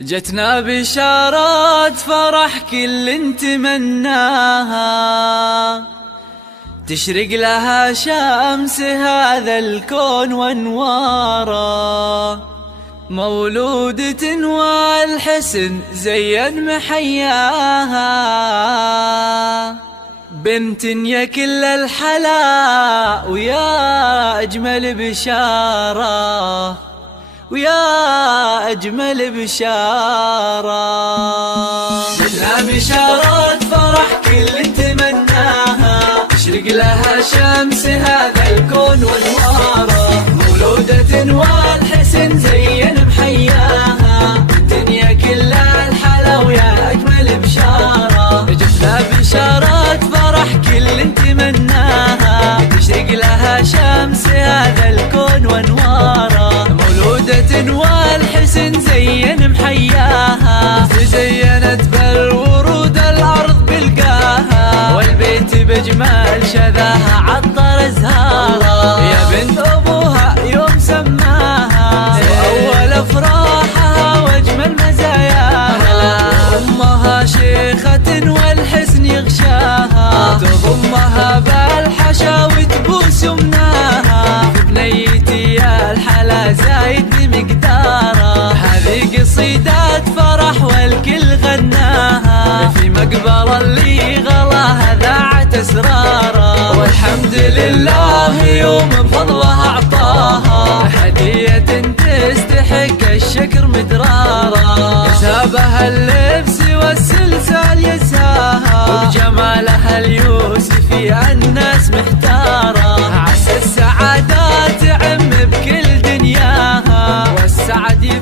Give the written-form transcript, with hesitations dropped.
جتنا بشارات فرح كل نتمناها، تشرق لها شمس هذا الكون وانواره، مولودة والحسن زين محياها، بنت يا كل الحلا ويا أجمل بشارة، ويا أجمل بشارة. جتنا بشارات فرح كل نتمناها، تشرق لها شمس هذا الكون وانواره، مولودة والحسن زين محياها، الدنيا كلها الحلا ويا أجمل بشارة. جتنا بشارات فرح كل نتمناها، تشرق لها شمس هذا الكون وانواره، مولودة والحسن زين محياها، تزينت بالورود الأرض بلقاها، والبيت بجمال شذاها عطر أزهاره، يا بنت أبوها يوم سماها، وأول أفراحها وأجمل مزاياها، أمها شيخة والحسن يغشاها، تضمها بالحشا وتبوس يمناها، في بنيتي يا الحلا زايد بمقداره، هذه قصيدات فرح والكل غناها، في مقبرة اللي غلاها ذاعت أسراره، والحمد لله يوم بفضلها أعطاها، هدية تستحق الشكر مدراره، يسابها اللبس والسلسال يساها، وبجمالها اليوسفي الناس محتاره، عسى السعادات تعم بكل دنياها، والسعد